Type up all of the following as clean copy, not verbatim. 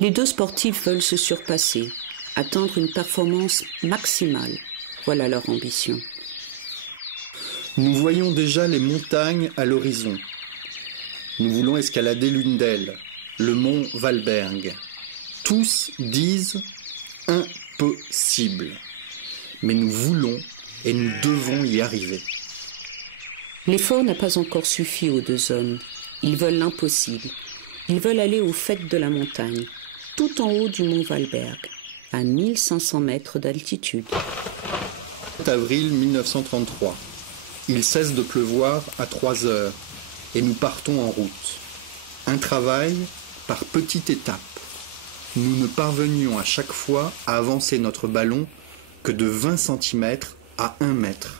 Les deux sportifs veulent se surpasser, atteindre une performance maximale. Voilà leur ambition. Nous voyons déjà les montagnes à l'horizon. Nous voulons escalader l'une d'elles, le mont Valberg. Tous disent impossible. Mais nous voulons et nous devons y arriver. L'effort n'a pas encore suffi aux deux hommes. Ils veulent l'impossible. Ils veulent aller au faîte de la montagne, tout en haut du mont Valberg, à 1500 mètres d'altitude. 7 avril 1933. Il cesse de pleuvoir à 3 heures et nous partons en route. Un travail par petites étapes. Nous ne parvenions à chaque fois à avancer notre ballon que de 20 cm à 1 mètre.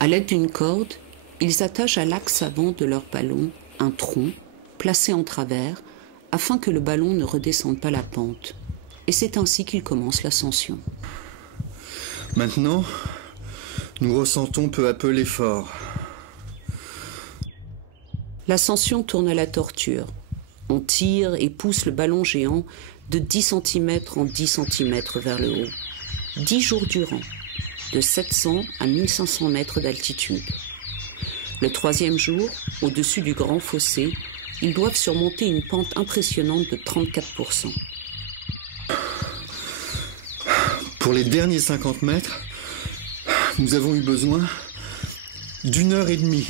À l'aide d'une corde, ils attachent à l'axe avant de leur ballon un tronc placé en travers afin que le ballon ne redescende pas la pente. Et c'est ainsi qu'ils commencent l'ascension. Maintenant, nous ressentons peu à peu l'effort. L'ascension tourne à la torture. On tire et pousse le ballon géant de 10 cm en 10 cm vers le haut. 10 jours durant, de 700 à 1500 mètres d'altitude. Le 3e jour, au-dessus du grand fossé, ils doivent surmonter une pente impressionnante de 34%. Pour les derniers 50 mètres, nous avons eu besoin d'1 heure et demie.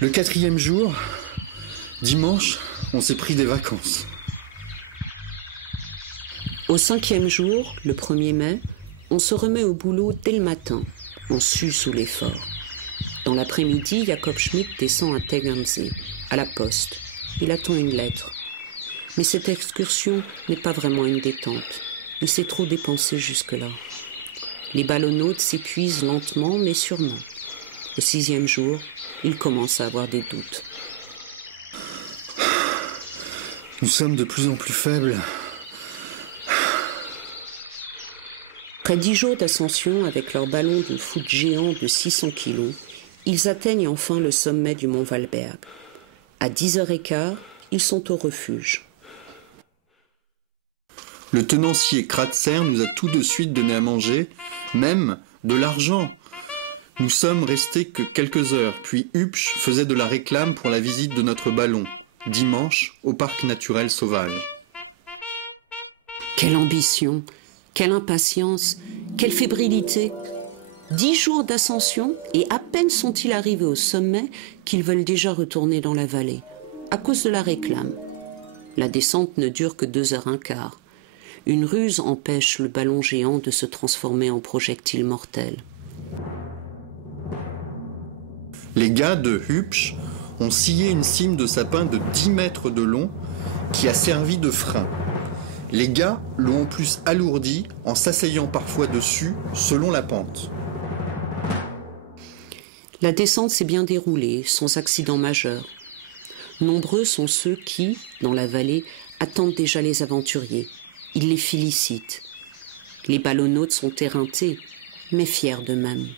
Le 4e jour, dimanche, on s'est pris des vacances. Au 5e jour, le 1er mai, on se remet au boulot dès le matin. On sue sous l'effort. Dans l'après-midi, Jacob Schmidt descend à Tegernsee, à la poste. Il attend une lettre. Mais cette excursion n'est pas vraiment une détente. Il s'est trop dépensé jusque-là. Les ballonnautes s'épuisent lentement mais sûrement. Le 6e jour, il commence à avoir des doutes. Nous sommes de plus en plus faibles. Après 10 jours d'ascension avec leur ballon de foot géant de 600 kg, ils atteignent enfin le sommet du mont Valberg. À 10h15, ils sont au refuge. Le tenancier Kratzer nous a tout de suite donné à manger, même de l'argent. Nous sommes restés que quelques heures, puis Hübsch faisait de la réclame pour la visite de notre ballon, dimanche, au parc naturel sauvage. Quelle ambition, quelle impatience, quelle fébrilité! 10 jours d'ascension et à peine sont-ils arrivés au sommet qu'ils veulent déjà retourner dans la vallée, à cause de la réclame. La descente ne dure que 2h15. Une ruse empêche le ballon géant de se transformer en projectile mortel. Les gars de Hübsch ont scié une cime de sapin de 10 mètres de long qui a servi de frein. Les gars l'ont en plus alourdi en s'asseyant parfois dessus selon la pente. La descente s'est bien déroulée, sans accident majeur. Nombreux sont ceux qui, dans la vallée, attendent déjà les aventuriers. Ils les félicitent. Les ballonnautes sont éreintés, mais fiers d'eux-mêmes.